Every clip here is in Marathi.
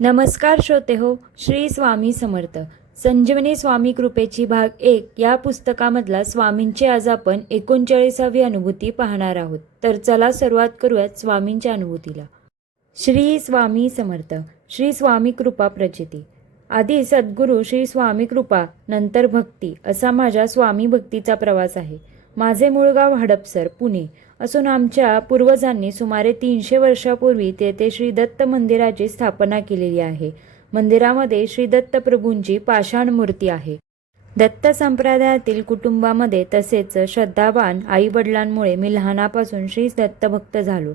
नमस्कार श्रोते हो. श्री स्वामी समर्थ. संजीवनी स्वामी कृपेची भाग 1 या पुस्तकामधला स्वामींची आज आपण 39वी अनुभूती पाहणार आहोत. तर चला सुरुवात करूयात स्वामींच्या अनुभूतीला. श्री स्वामी समर्थ. श्री स्वामी कृपा प्रचिती. आधी सद्गुरू श्री स्वामी कृपा, नंतर भक्ती असा माझ्या स्वामी भक्तीचा प्रवास आहे. माझे मूळ गाव हडपसर, पुणे असून आमच्या पूर्वजांनी सुमारे 300 वर्षापूर्वी तेथे श्री दत्त मंदिराची स्थापना केलेली आहे. मंदिरामध्ये श्री दत्त प्रभूंची पाषाण मूर्ती आहे. दत्त संप्रदायातील कुटुंबामध्ये तसेच श्रद्धावान आई वडिलांमुळे मी लहानापासून श्री दत्त भक्त झालो.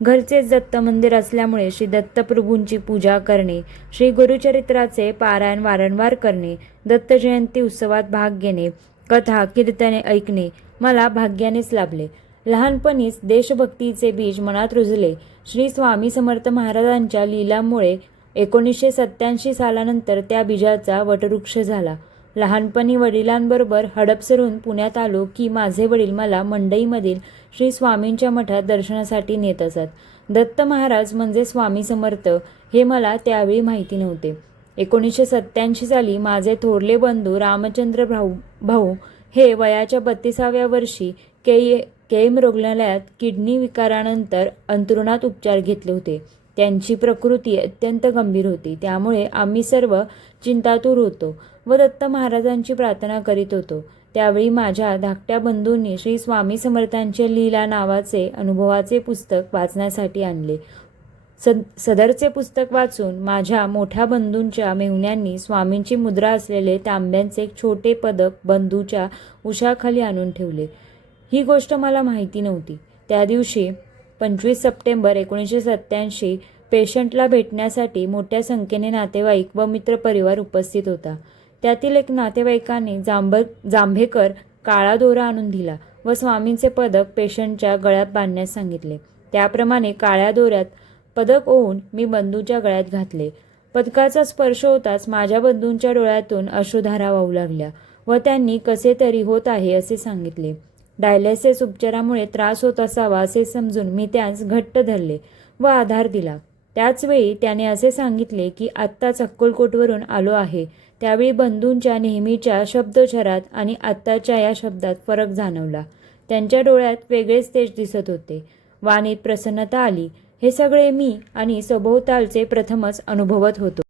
घरचेच दत्त मंदिर असल्यामुळे श्री दत्त प्रभूंची पूजा करणे, श्री गुरुचरित्राचे पारायण वारंवार करणे, दत्त जयंती उत्सवात भाग घेणे, कथा कीर्तने ऐकणे मला भाग्यानेच लाभले. लहानपणीच देशभक्तीचे बीज मनात रुजले. श्री स्वामी समर्थ महाराजांच्या लीलांमुळे 1987 सालानंतर त्या बीजाचा वटवृक्ष झाला. लहानपणी वडिलांबरोबर हडपसरून पुण्यात आलो की माझे वडील मला मंडईमधील श्री स्वामींच्या मठात दर्शनासाठी नेत असत. दत्त महाराज म्हणजे स्वामी समर्थ हे मला त्यावेळी माहिती नव्हते. 1987 साली माझे थोरले बंधू रामचंद्र भाऊ हे वयाच्या 32व्या वर्षी केएम रुग्णालयात किडनी विकारानंतर अंथरुणात उपचार घेतले होते. त्यांची प्रकृती अत्यंत गंभीर होती. त्यामुळे आम्ही सर्व चिंतातूर होतो व दत्त महाराजांची प्रार्थना करीत होतो. त्यावेळी माझ्या धाकट्या बंधूंनी श्री स्वामी समर्थांचे लीला नावाचे अनुभवाचे पुस्तक वाचण्यासाठी आणले. सदरचे पुस्तक वाचून माझ्या मोठ्या बंधूंच्या मेहुण्यांनी स्वामींची मुद्रा असलेले तांब्यांचे एक छोटे पदक बंधूच्या उशाखाली आणून ठेवले. ही गोष्ट मला माहिती नव्हती. त्या दिवशी 25 सप्टेंबर 1987 पेशंटला भेटण्यासाठी मोठ्या संख्येने नातेवाईक व मित्रपरिवार उपस्थित होता. त्यातील एक नातेवाईकाने जांभेकर काळा दोरा आणून दिला व स्वामींचे पदक पेशंटच्या गळ्यात बांधण्यास सांगितले. त्याप्रमाणे काळ्या दोऱ्यात पदक ओवून मी बंधूच्या गळ्यात घातले. पदकाचा स्पर्श होताच माझ्या बंधूंच्या डोळ्यातून अश्रुधारा वाहू लागल्या व त्यांनी कसे तरी होत आहे असे सांगितले. डायलिसिस उपचारामुळे त्रास होत असावा असे समजून मी त्यास घट्ट धरले व आधार दिला. त्याचवेळी त्याने असे सांगितले की आत्ताच अक्कलकोटवरून आलो आहे. त्यावेळी बंधूंच्या नेहमीच्या शब्दोच्चारात आणि आत्ताच्या या शब्दात फरक जाणवला. त्यांच्या डोळ्यात वेगळेच तेज दिसत होते. वाणीत प्रसन्नता आली. हे सगळे मी आणि सभोवतालचे प्रथमच अनुभवत होतो.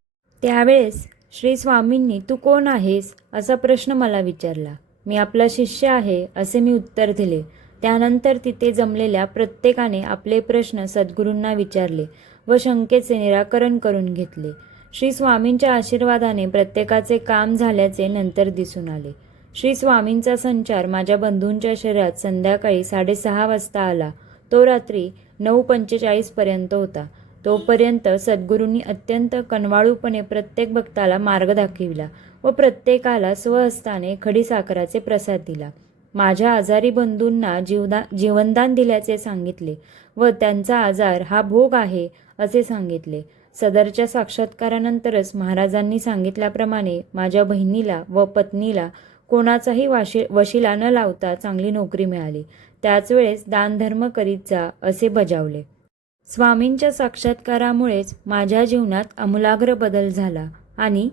त्यावेळेस श्री स्वामींनी "तू कोण आहेस?" असा प्रश्न मला विचारला. "मी आपला शिष्य आहे" असे मी उत्तर दिले. त्यानंतर तिथे जमलेल्या प्रत्येकाने आपले प्रश्न सद्गुरूंना विचारले व शंकेचे निराकरण करून घेतले. श्री स्वामींच्या आशीर्वादाने प्रत्येकाचे काम झाल्याचे नंतर दिसून आले. श्री स्वामींचा संचार माझ्या बंधूंच्या शरीरात संध्याकाळी 6:30 वाजता आला. तो रात्री 9:45 पर्यंत होता. तोपर्यंत सद्गुरूंनी अत्यंत कनवाळूपणे प्रत्येक भक्ताला मार्ग दाखविला व प्रत्येकाला स्वहस्ताने खडीसाखराचे प्रसाद दिला. माझ्या आजारी बंधूंना जीवनदान दिल्याचे सांगितले व त्यांचा आजार हा भोग आहे असे सांगितले. सदरच्या साक्षात्कारानंतरच महाराजांनी सांगितल्याप्रमाणे माझ्या बहिणीला व पत्नीला कोणाचाही वशिला न लावता चांगली नोकरी मिळाली. त्याच वेळेस दानधर्म करीत जा असे बजावले. स्वामींच्या साक्षात्कारामुळेच माझ्या जीवनात आमूलाग्र बदल झाला आणि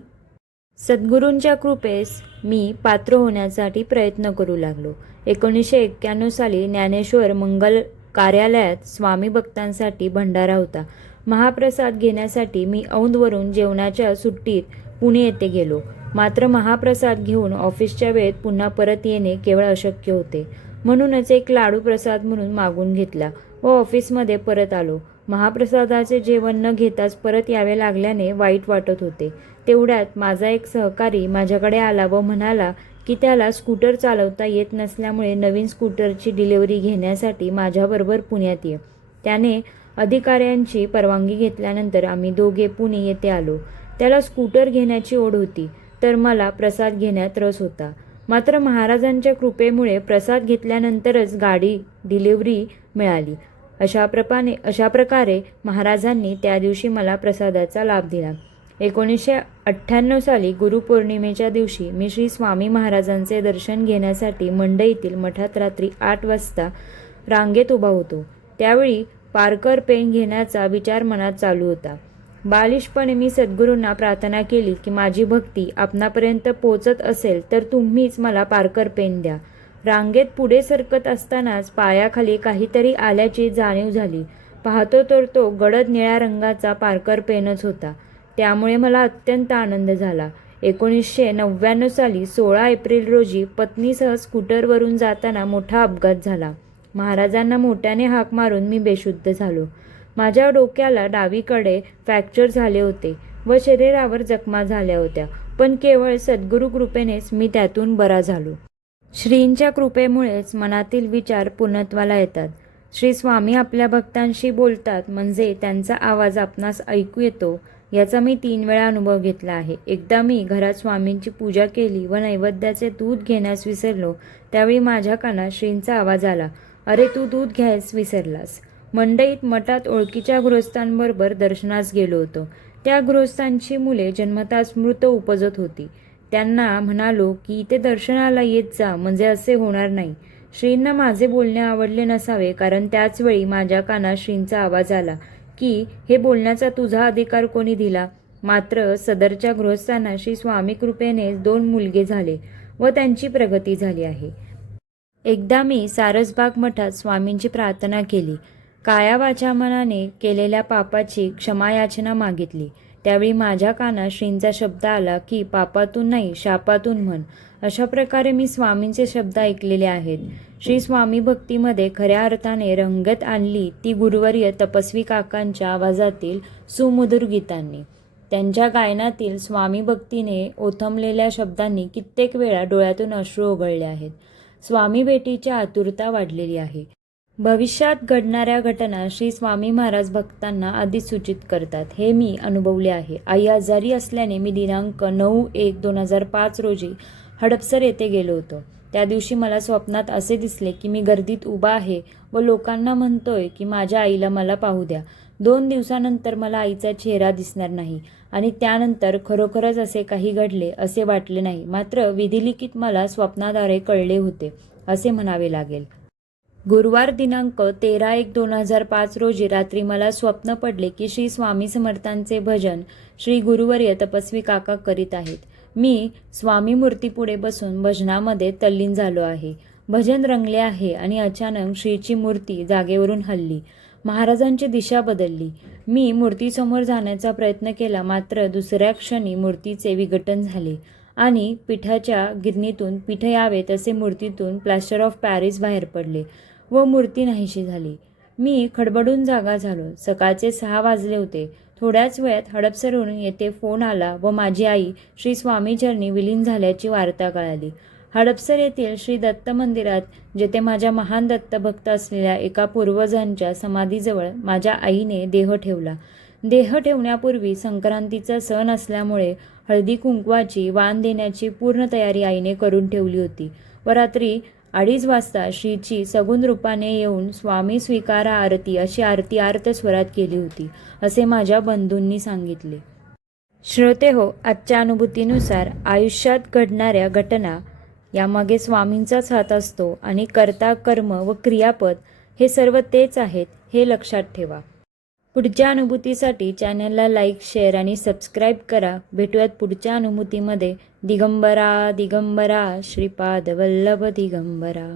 सद्गुरूंच्या कृपेस मी पात्र होण्यासाठी प्रयत्न करू लागलो. 1991 साली ज्ञानेश्वर मंगल कार्यालयात स्वामी भक्तांसाठी भंडारा होता. महाप्रसाद घेण्यासाठी मी औंधवरून जेवणाच्या सुट्टीत पुणे येथे गेलो. मात्र महाप्रसाद घेऊन ऑफिसच्या वेळेत पुन्हा परत येणे केवळ अशक्य होते. म्हणूनच एक लाडू प्रसाद म्हणून मागून घेतला व ऑफिसमध्ये परत आलो. महाप्रसादाचे जेवण न घेताच परत यावे लागल्याने वाईट वाटत होते. तेवढ्यात माझा एक सहकारी माझ्याकडे आला व म्हणाला की त्याला स्कूटर चालवता येत नसल्यामुळे नवीन स्कूटरची डिलिव्हरी घेण्यासाठी माझ्याबरोबर पुण्यात ये. त्याने अधिकाऱ्यांची परवानगी घेतल्यानंतर आम्ही दोघे पुणे येथे आलो. त्याला स्कूटर घेण्याची ओढ होती तर मला प्रसाद घेण्यात रस होता. मात्र महाराजांच्या कृपेमुळे प्रसाद घेतल्यानंतरच गाडी डिलिव्हरी मिळाली. अशा प्रकारे महाराजांनी त्या दिवशी मला प्रसादाचा लाभ दिला. 1998 साली गुरुपौर्णिमेच्या दिवशी मी श्री स्वामी महाराजांचे दर्शन घेण्यासाठी मंडईतील मठात रात्री 8 वाजता रांगेत उभा होतो. त्यावेळी पारकर पेन घेण्याचा विचार मनात चालू होता. बालिशपणे मी सद्गुरूंना प्रार्थना केली की माझी भक्ती आपणापर्यंत पोचत असेल तर तुम्हीच मला पारकर पेन द्या. रांगेत पुढे सरकत असतानाच पायाखाली काहीतरी आल्याची जाणीव झाली. पाहतो तर तो गडद निळ्या रंगाचा पारकर पेनच होता. त्यामुळे मला अत्यंत आनंद झाला. 1999 साली 16 एप्रिल रोजी पत्नीसह स्कूटरवरून जाताना मोठा अपघात झाला. महाराजांना मोठ्याने हाक मारून मी बेशुद्ध झालो. माझ्या डोक्याला डावीकडे फ्रॅक्चर झाले होते व शरीरावर जखमा झाल्या होत्या, पण केवळ सद्गुरू कृपेनेच मी त्यातून बरा झालो. श्रींच्या कृपेमुळेच मनातील विचार पूर्णत्वाला येतात. श्री स्वामी आपल्या भक्तांशी बोलतात म्हणजे त्यांचा आवाज आपणास ऐकू येतो, याचा मी 3 वेळा अनुभव घेतला आहे. एकदा मी घरात स्वामींची पूजा केली व नैवेद्याचे दूध घेण्यास विसरलो. त्यावेळी माझ्या कानात श्रींचा आवाज आला, अरे तू दूध घ्यायस विसरलास. मंडईत मठात ओळखीच्या गृहस्थांबरोबर दर्शनास गेलो होतो. त्या गृहस्थांची मुले जन्मताच मृत उपजत होती. त्यांना म्हणालो की इथे दर्शनाला येत जा, म्हणजे असे होणार नाही. श्रींना माझे बोलणे आवडले नसावे, कारण त्याच वेळी माझ्या कानात श्रींचा आवाज आला की हे बोलण्याचा तुझा अधिकार कोणी दिला. मात्र सदरच्या गृहस्थांना श्री स्वामी कृपेने 2 मुलगे झाले व त्यांची प्रगती झाली आहे. एकदा मी सारसबाग मठात स्वामींची प्रार्थना केली. काया वाचा मनाने केलेल्या पापाची क्षमायाचना मागितली. त्यावेळी माझ्या कानात श्रींचा शब्द आला की पापातून नाही शापातून म्हण. अशा प्रकारे मी स्वामींचे शब्द ऐकलेले आहेत. श्री स्वामी भक्तीमध्ये खऱ्या अर्थाने रंगत आणली ती गुरुवर्य तपस्वी काकांच्या आवाजातील सुमधुर गीतांनी. त्यांच्या गायनातील स्वामी भक्तीने ओथंबलेल्या शब्दांनी कित्येक वेळा डोळ्यातून अश्रू ओघळले आहेत. स्वामी भेटीची आतुरता वाढलेली आहे. भविष्यात घडणाऱ्या घटना श्री स्वामी महाराज भक्तांना आधीच सूचित करतात, हे मी अनुभवले आहे. आई आजारी असल्याने मी दिनांक 9/1/2005 रोजी हडपसर येथे गेलो होतो. त्या दिवशी मला स्वप्नात असे दिसले की मी गर्दीत उभा आहे व लोकांना म्हणतोय की माझ्या आईला मला पाहू द्या. 2 दिवसानंतर मला आईचा चेहरा दिसणार नाही आणि त्यानंतर खरोखरच असे काही घडले असे वाटले नाही. मात्र विधिलिखित मला स्वप्नाद्वारे कळले होते असे म्हणावे लागेल. गुरुवार दिनांक 13/1/2005 रोजी रात्री मला स्वप्न पडले की श्री स्वामी समर्थांचे भजन श्री गुरुवर्य तपस्वी काका करीत आहेत. मी स्वामी मूर्तीपुढे बसून भजनामध्ये तल्लीन झालो आहे. भजन रंगले आहे आणि अचानक श्रीची मूर्ती जागेवरून हलली. महाराजांची दिशा बदलली. मी मूर्तीसमोर जाण्याचा प्रयत्न केला, मात्र दुसऱ्या क्षणी मूर्तीचे विघटन झाले आणि पीठाच्या गिरणीतून पीठ यावे तसे मूर्तीतून प्लॅस्टर ऑफ पॅरिस बाहेर पडले व मूर्ती नाहीशी झाली. मी खडबडून जागा झालो. सकाळचे 6 वाजले होते. थोड्याच वेळात हडपसरहून येथे फोन आला व माझी आई श्री स्वामीचरणी विलीन झाल्याची वार्ता कळाली. हडपसर येथील श्री दत्त मंदिरात, जेथे माझ्या महान दत्तभक्त असलेल्या एका पूर्वजांच्या समाधीजवळ माझ्या आईने देह ठेवला. देह ठेवण्यापूर्वी संक्रांतीचा सण असल्यामुळे हळदी कुंकवाची वाण देण्याची पूर्ण तयारी आईने करून ठेवली होती व रात्री 2:30 वाजता श्रीची सगुण रूपाने येऊन स्वामी स्वीकारा आरती अशी आरती आर्त स्वरात केली होती असे माझ्या बंधूंनी सांगितले. श्रोते हो, आजच्या अनुभूतीनुसार आयुष्यात घडणाऱ्या घटना यामागे स्वामींचाच हात असतो आणि कर्ता, कर्म व क्रियापद हे सर्व तेच आहेत हे लक्षात ठेवा. पुढच्या अनुभूतीसाठी चॅनलला लाईक, शेअर आणि सबस्क्राईब करा. भेटूयात पुढच्या अनुभूतीमध्ये. दिगंबरा दिगंबरा श्रीपाद वल्लभ दिगंबरा.